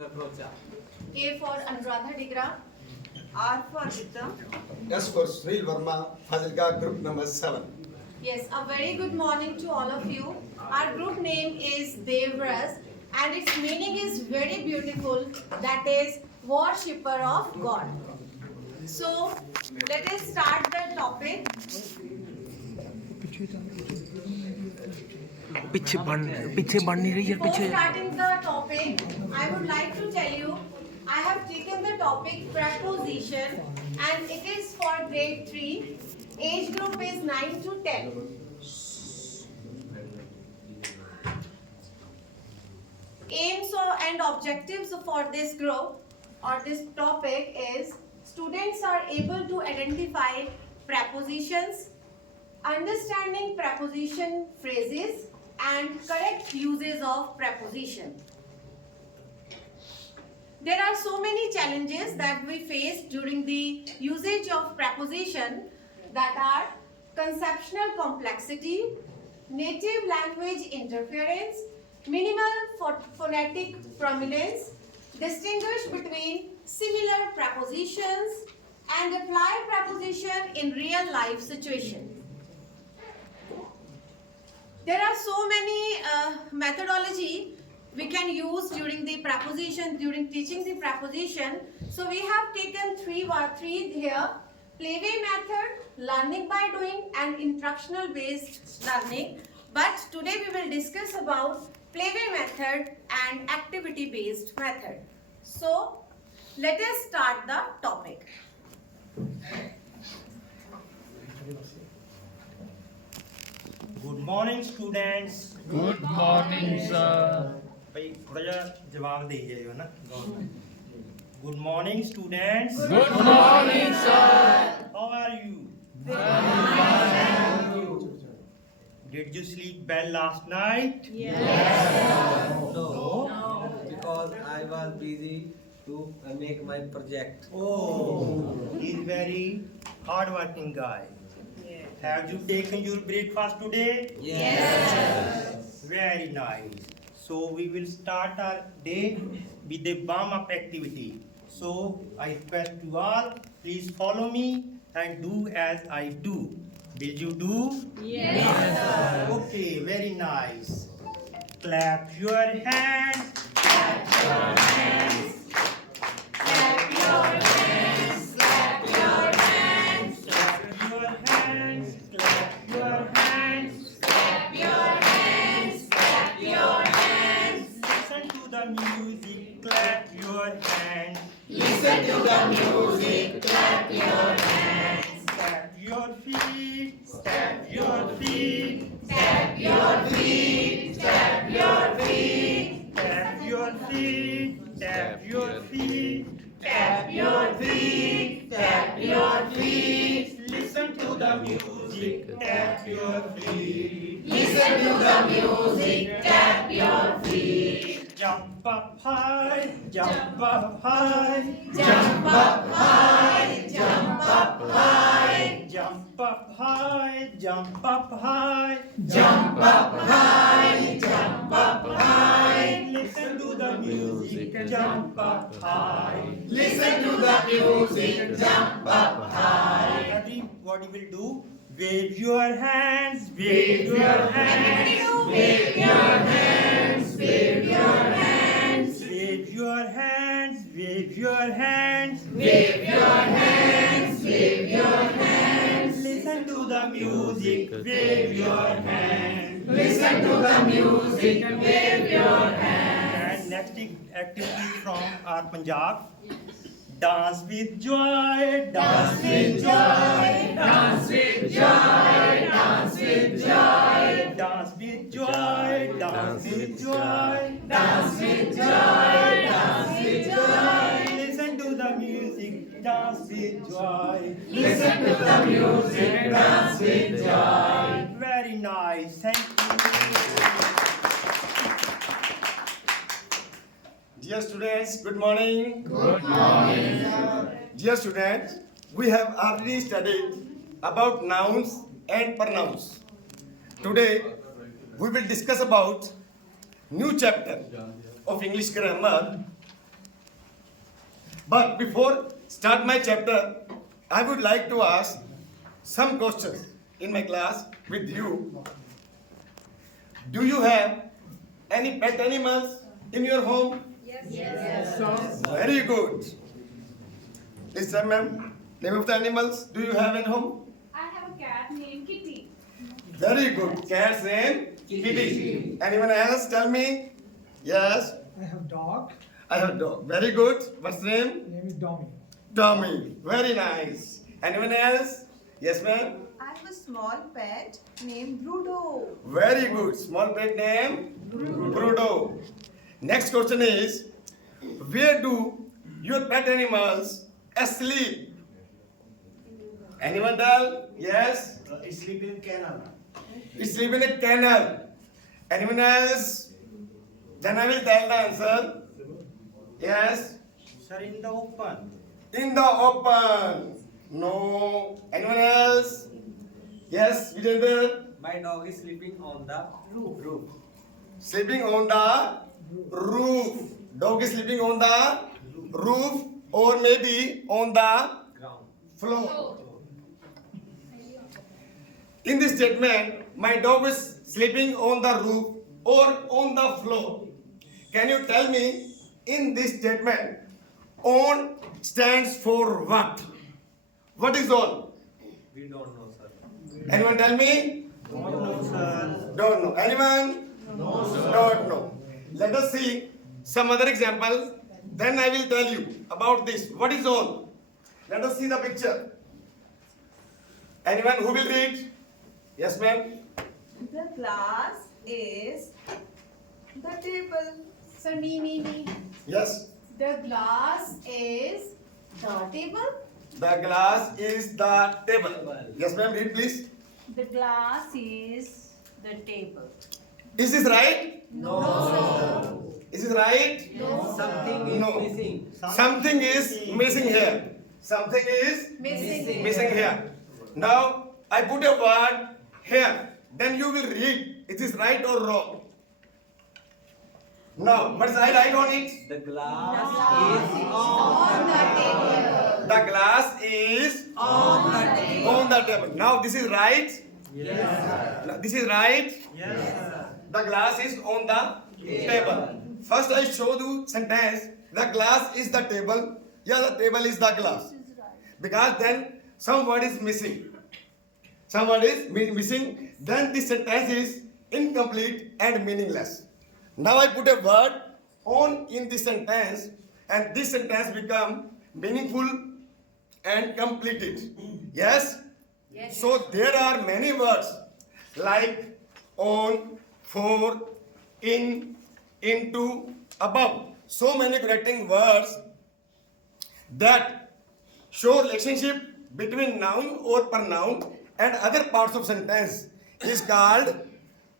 A for Anuradha Digra. R for Rita. S for Sril Verma, Fazilka group number 7. Yes, a very good morning to all of you. Our group name is Devras and its meaning is very beautiful, that is worshipper of God. So let us start the topic. पीछे बढ़ नहीं रही है Before पीछे starting the topic, I would like to tell you, I have taken the topic preposition and it is for grade 3. Age group is 9 to 10. Aims and objectives for this group or this topic is students are able to identify prepositions, understanding preposition phrases and correct uses of preposition. There are so many challenges that we face during the usage of preposition, that are conceptual complexity, native language interference, minimal phonetic prominence, distinguish between similar prepositions and apply preposition in real life situation. There are so many methodology we can use during the preposition, during teaching the preposition. So we have taken three here: playway method, learning by doing, and instructional based learning. But today we will discuss about playway method and activity based method. So let us start the topic. Good morning students good morning sir भाई थोड़ा जा जवाब दे जाइए ना good morning students good morning sir how are you did you sleep well last night No, because I was busy to make my project. Oh he is very hard working guy have you taken your breakfast today very nice. So we will start our day with a warm up activity. So I request you all, please follow me and do as I do. Will you do? Yes. Okay, very nice. Clap your hands. Clap your hands. Clap your hands, clap your hands, Clap your hands. Clap your hands. clap your hands, clap your hands. Listen to the music. Clap your hands. Listen to the music, clap your hands. Stamp your feet. Stamp your feet. Tap your feet, tap your feet, Tap your feet. Tap your feet. tap your feet, tap your feet. Listen to the music. Tap your feet. Listen to the music, tap your feet. Jump up high. Jump up high. Jump up high, jump up high, Jump up high. Jump up high. jump up high, jump up high. Listen to the music. Jump up high. Listen to the music, jump up high. Everybody will do. Wave your hands. Wave your hands. Wave your hands, wave your hands, Wave your hands. Wave your hands. wave your hands, wave your hands. Listen to the music. Wave your hands. Listen to the music, wave your hands. And next activity from our Punjab. Dance with joy. Dance with joy. Dance with joy, dance with joy, Dance with joy. Dance with joy. dance with joy, dance with joy. Listen to the music. Dance with joy. Listen to the music, dance with joy. Very nice. Thank you. Dear students, good morning. Good morning. Dear students, we have already studied about nouns and pronouns. Today, we will discuss about new chapter of English grammar, But before start my chapter, I would like to ask some questions in my class with you. Do you have any pet animals in your home? Yes, sir. Very good. Please tell ma'am, name of the animals do you have at home? I have a cat named Kitty. Very good. Cat's name? Kitty. Anyone else? Tell me. Yes. I have dog. I have dog. Very good. What's name? Name is Dommy. Tommy. Very nice. Anyone else? Yes, ma'am. I have a small pet named Brudo. Very good. Small pet name? Brudo. Next question is, where do your pet animals sleep? Anyone tell? Yes? Sleep in canal. Sleep in a kennel. Anyone else? Then I will tell the answer. Yes? Sir, in the open. In the open. No. Anyone else? Yes, Vijender? My dog is sleeping on the roof. Sleeping on the roof. Dog is sleeping on the roof or maybe on the Ground. floor. In this statement, my dog is sleeping on the roof or on the floor. Can you tell me in this statement, on stands for what? What is on? We don't know, sir. Anyone tell me? No, sir. Don't know. Anyone? No, sir. Don't know. Let us see some other examples. Then I will tell you about this. What is on? Let us see the picture. Anyone who will read? Yes, ma'am. The glass is the table. Sir, me. Yes. The glass is the table. The glass is the table. Yes, ma'am. Read, please. The glass is the table. Is this right? No. Is this right? Something is No. missing. Something is missing here. Something is missing here. Now I put a word here. Then you will read. Is this right or wrong? Now, what is I write on it? The glass is on the table. The glass is on the table. Now this is right. Yes. Now, this is right. Yes. The glass is on the table. First I show you sentence. The glass is the table. Yeah, the table is the glass. Because then some word is missing. Some word is missing. Then this sentence is incomplete and meaningless. Now I put a word on in this sentence and this sentence become meaningful and completed. Yes? Yes. So there are many words like on, for, in, into, above. So many connecting words that show relationship between noun or pronoun and other parts of sentence is called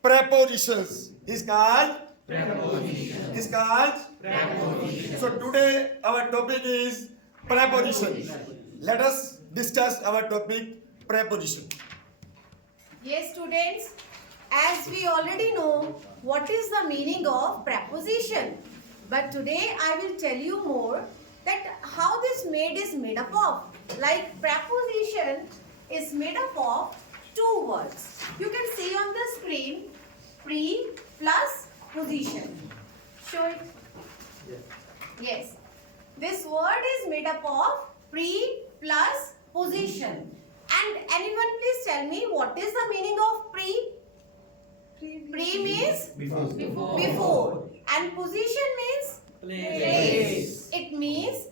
prepositions. Is called preposition. Is called preposition. So today our topic is preposition. Let us discuss our topic preposition. Yes, students, as we already know what is the meaning of preposition. But today I will tell you more that how this is made up of. Like preposition is made up of two words. You can see on the screen pre plus position. Show it. Yes. This word is made up of pre plus position. And anyone please tell me what is the meaning of pre? Pre means before. And position means place. It means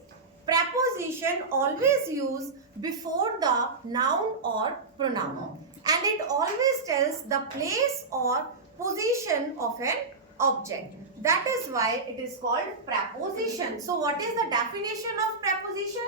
preposition always used before the noun or pronoun. And it always tells the place or position of an object. That is why it is called preposition. So what is the definition of preposition?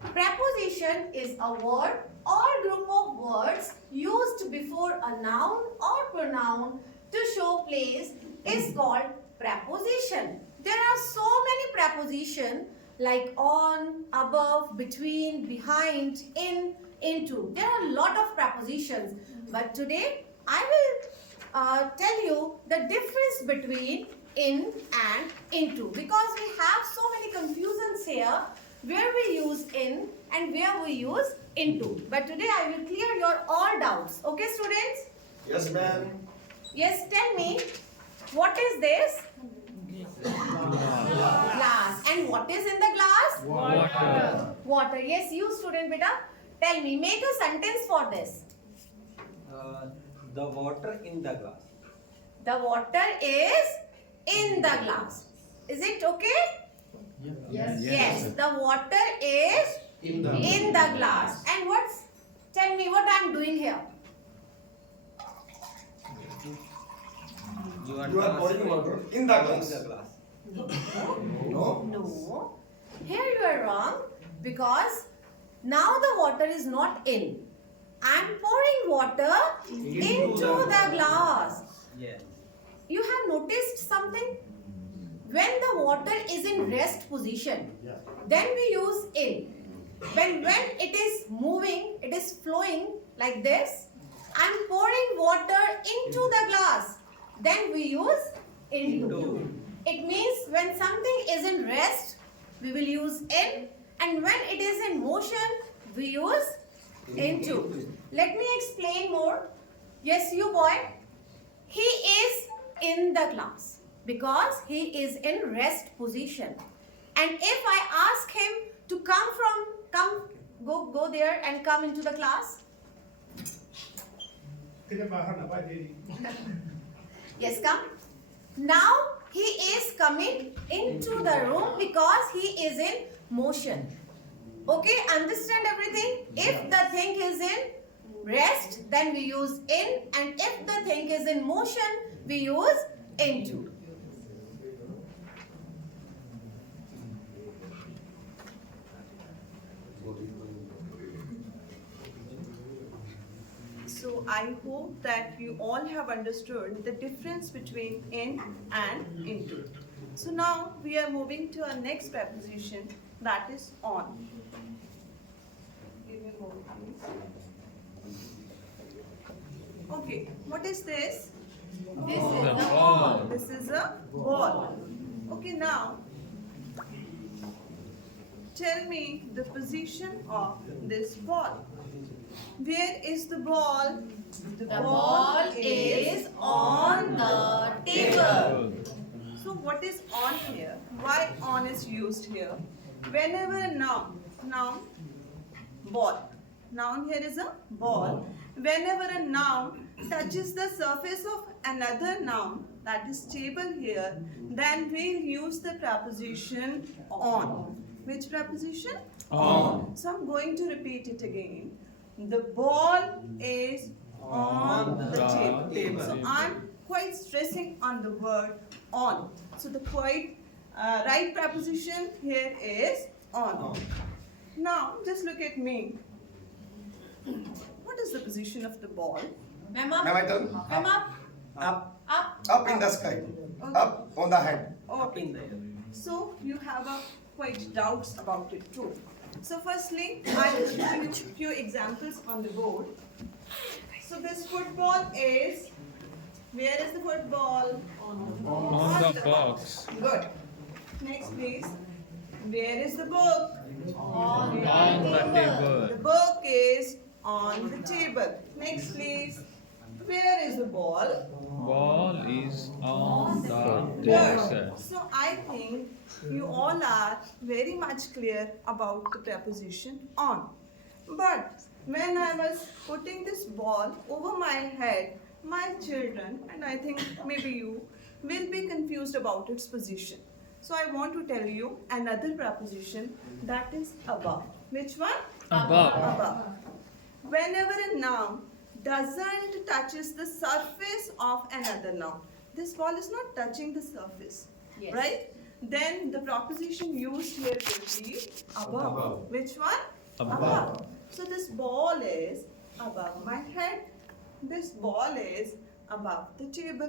Preposition is a word or group of words used before a noun or pronoun to show place is called preposition. There are so many prepositions like on, above, between, behind, in, into. There are a lot of prepositions. But today I will tell you the difference between in and into, because we have so many confusions here. here where we use in and where we use into. But today I will clear your all doubts. Okay, students? Yes, ma'am. Yes, tell me, what is this? Glass. And what is in the glass? Water. Water. Yes, you student beta. Tell me, make a sentence for this. The water in the glass. The water is in the glass. Is it okay? Yes. Yes. The water is in the glass. And what's, tell me what I'm doing here. You are pouring water in the glass. No. No. Here you are wrong because now the water is not in. I'm pouring water into the glass. Yes. You have noticed something? When the water is in rest position, then we use in. When it is moving, it is flowing like this, I'm pouring water into the glass, then we use into. It means when something is in rest, we will use in, and when it is in motion, we use into. Let me explain more. Yes, you boy. He is in the class because he is in rest position. And if I ask him to go there and come into the class. Yes, come. Now he is coming into the room because he is in motion. Okay, understand everything? If the thing is in rest, then we use in, and if the thing is in motion, we use into. So I hope that you all have understood the difference between in and into. So now we are moving to our next preposition, that is on. Give me a moment, please. Okay, what is this? This is The the ball. This is a ball. Okay, now tell me the position of this ball. Where is the ball? The ball is on the table. So what is on here? Why on is used here? Whenever a noun, ball. Noun here is a ball. Whenever a noun touches the surface of another noun, that is table here, then we'll use the preposition on. Which preposition? On. So I'm going to repeat it again. The ball is on the table. So I'm quite stressing on the word on. So the quite right preposition here is on. Now just look at me. What is the position of the ball? Ma'am up. Now I turn Ma'am up. Up. Up. up in the sky, up on the head. Up in the air. So you have quite doubts about it too. So firstly, I will show you few examples on the board. So this football is, where is the football? On the box. Good. Next please. Where is the book? On On the The table. book is on the table. Next please. Where is the ball? Ball is on the Good. table. So I think you all are very much clear about the preposition on. But when I was putting this ball over my head, my children, and I think maybe you, will be confused about its position. So I want to tell you another preposition, that is above. Which one? Above. Above. Whenever a noun doesn't touches the surface of another noun, this ball is not touching the surface, Yes. right? Then the preposition used here will be above. Which one? Above. So this ball is above my head. This ball is above the table.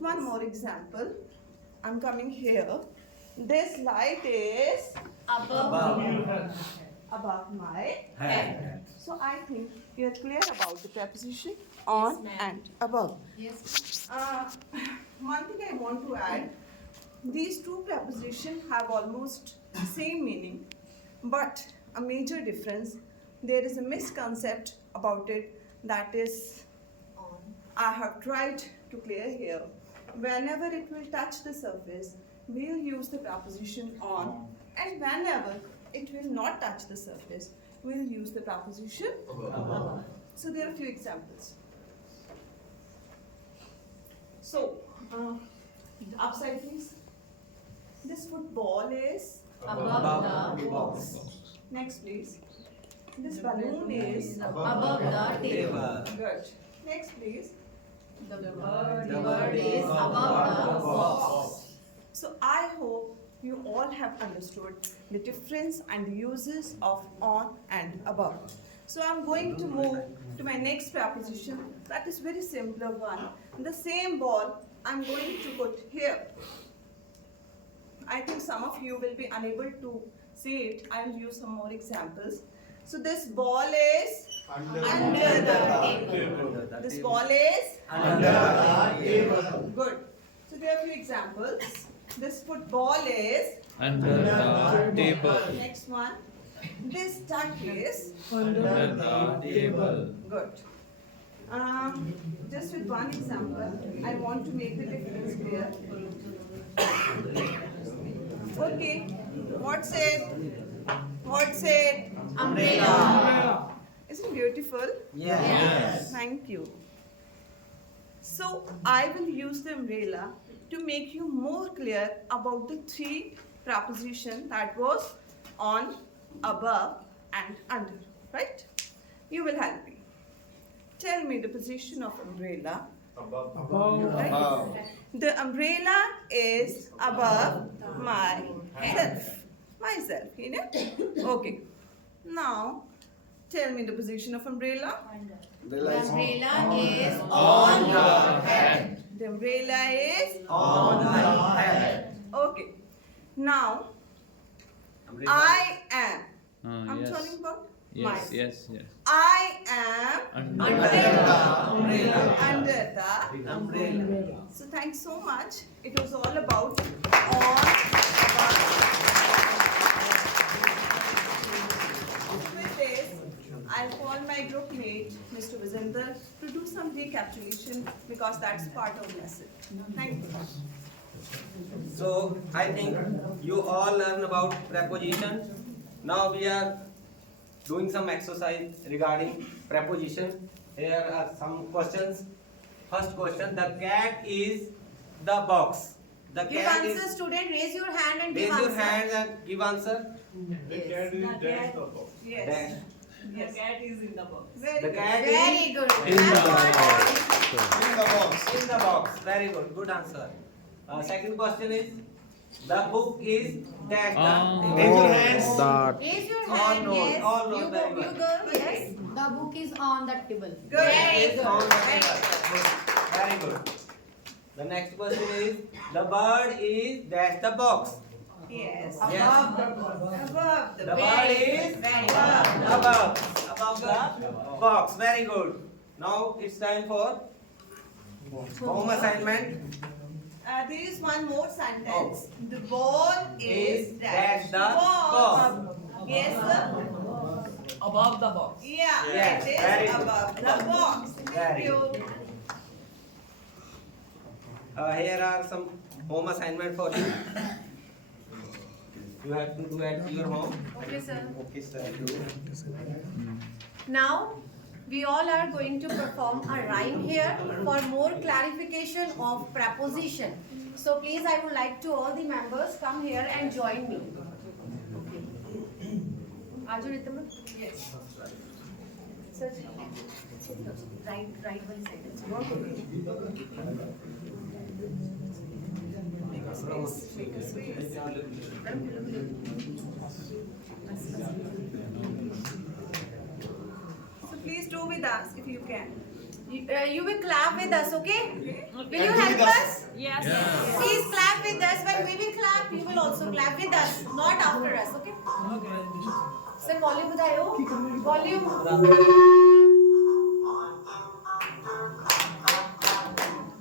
One more example. I'm coming here. This light is Above. above my Head. So I think you are clear about the preposition on ma'am. and above. Yes. One thing I want to add, these two prepositions have almost same meaning, but a major difference. There is a misconcept about it, that is, I have tried to clear here. Whenever it will touch the surface, we'll use the preposition on, and whenever it will not touch the surface, we'll use the preposition above. So there are a few examples. So, upside please. This football is Above the box. next please. This balloon is Above the table. good. Next please. The bird is above the box. So I hope you all have understood the difference and the uses of on and above. So I'm going to move to my next preposition. That is very simpler one. The same ball I'm going to put here. I think some of you will be unable to see it. I'll use some more examples. So this ball is under the table. This ball is Under the table. good. So there are a few examples. This football is Under the table. next one. This duck is Under the table. good. Just with one example, I want to make the difference clear. Okay, what's it? What's it? Umbrella. Isn't it beautiful? Yes. Thank you. So I will use the umbrella to make you more clear about the three prepositions, that was on, above and under, right? You will help me. Tell me the position of umbrella. Right? The umbrella is above myself, you know? Okay. Now, tell me the position of umbrella. The umbrella is On the head. The umbrella is On the head. okay. Now, I am. I'm Yes. talking about Yes, myself. yes, yes. I am Under under the Umbrella. So thanks so much. It was all about on, above. With this, I'll call my group mate, Mr. Vizinder, to do some recapitulation because that's part of the lesson. Thank you. So I think you all learn about preposition. Now we are doing some exercise regarding preposition. Here are some questions. First question: the cat is the box. The Give cat answer, is. student. Raise your hand and give Raise your answer. hand and give answer. Yes. Dash. Yes. cat is in the box. Very The good. cat Very is good. In the That's box. In the box. in the box. Very good. Good answer. Second question is: the book is dash. Raise your hands. Raise your All hand. known, Yes. all known You very go. well. You girl. Yes. The book is on the table. Good. Very It's good. on the Very table. Very good. The next question is: the bird is dash the box. Yes. Yes. Above the box. Above the The box. bird is Very good. above the box. Very good. Now it's time for home assignment. There is one more sentence. The ball is Is the dash the box. Yes, sir. Above the box. Yeah, Yes, it very is good. above the box. Thank Very you. Here are some home assignment for you. You have to do at your home. Okay, sir. Okay, sir. Now, we all are going to perform a rhyme here for more clarification of preposition. So please, I would like to all the members come here and join me. Arjun, Ritam? Yes. Sir, right one side. Make a space. Make a space. So please do with us if you can. You will clap with us, okay? Will you And help with us. us? Yes. Please clap with us. When we will clap, you will also clap with us, not after us, okay? Sir, volume बताओ. Volume.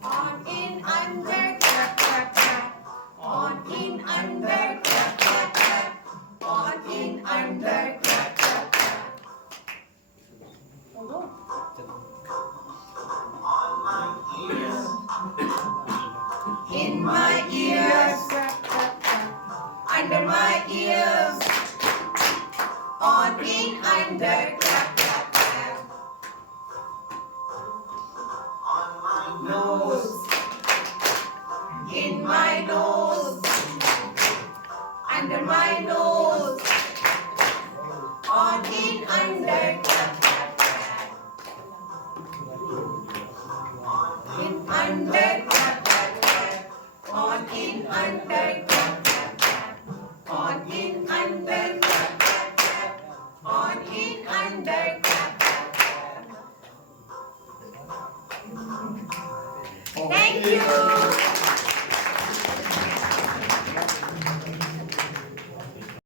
On in under clap clap clap. On under my ears, on, in, under, clap, clap, clap. Nose, in my nose, under my nose, on, in, under, clap.